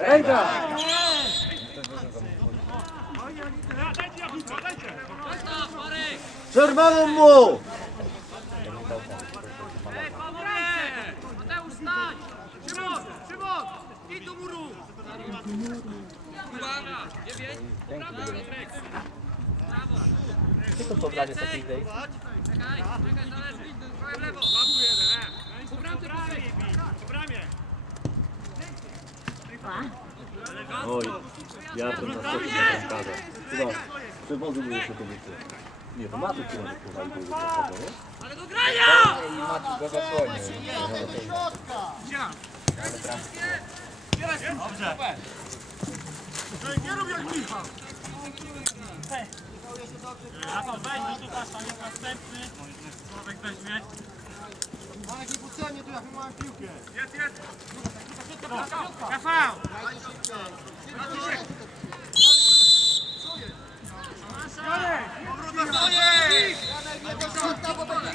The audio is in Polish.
Ręka! Czerwoną mu! Mateusz, stać! Szymon, Szymon! I do muru! Uwaga! Dziewięć! Brawo! Brawo! To pobranie takiej idei? Oj, ja to na sobie bramkarza. Chyba przewozu mu jeszcze kobiety. Nie, to Maty chyba wypływali do tego, nie? Ale do grania! I Maciej go zasłoni. Rafał, weź mi tu patrz, tam jest następny. Sławek weźmie. Marek, nie potrzebnie, tu jak my mamy piłkę. Rafał! Daj szybciej. Szybciej,